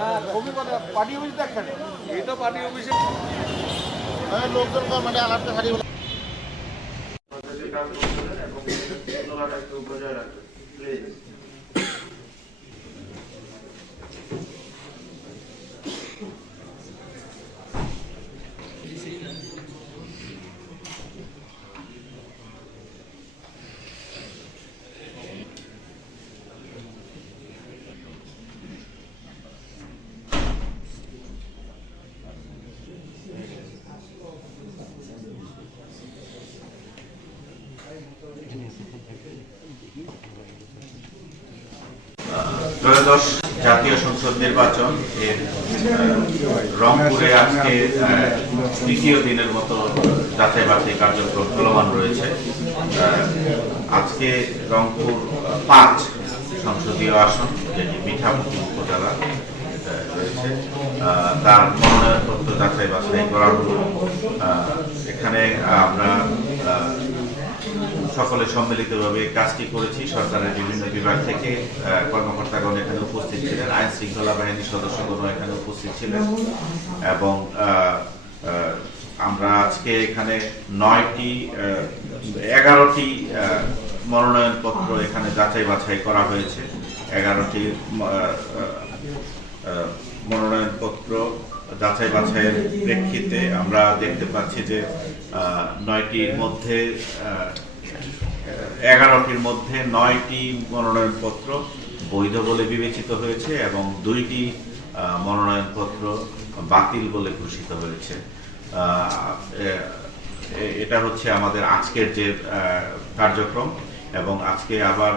হ্যাঁ, party office দেখেন এই তো পার্টি অফিসে। হ্যাঁ, লোকজন মানে আলাদা হারিয়ে এবং বজায় রাখতে ত্রয়োদশ জাতীয় সংসদ নির্বাচন এর রংপুরে আজকে তৃতীয় দিনের মতো যাচাই বাছাই কার্যক্রম চলমান রয়েছে। আজকে রংপুর পাঁচ সংসদীয় আসন, যেটি মিঠামুখী উপজেলা রয়েছে। তার মনোনয়নপত্র যাচাই বাছাই করা হলো এখানে আমরা সকলে সম্মিলিতভাবে কাজটি করেছি। সরকারের বিভিন্ন বিভাগ থেকে কর্মকর্তাগণ এখানে উপস্থিত ছিলেন, আইন শৃঙ্খলা বাহিনীর সদস্যগণ এখানে উপস্থিত ছিলেন এবং আমরা আজকে এখানে নয়টি এগারোটি মনোনয়নপত্র এখানে যাচাই বাছাই করা হয়েছে। এগারোটি মনোনয়নপত্র যাচাই বাছাইয়ের প্রেক্ষিতে আমরা দেখতে পাচ্ছি যে নয়টির মধ্যে এগারোটির মধ্যে নয়টি মনোনয়নপত্র বৈধ বলে বিবেচিত হয়েছে এবং দুইটি মনোনয়নপত্র বাতিল বলে ঘোষিত হয়েছে। এটা হচ্ছে আমাদের আজকের যে কার্যক্রম এবং আজকে আবার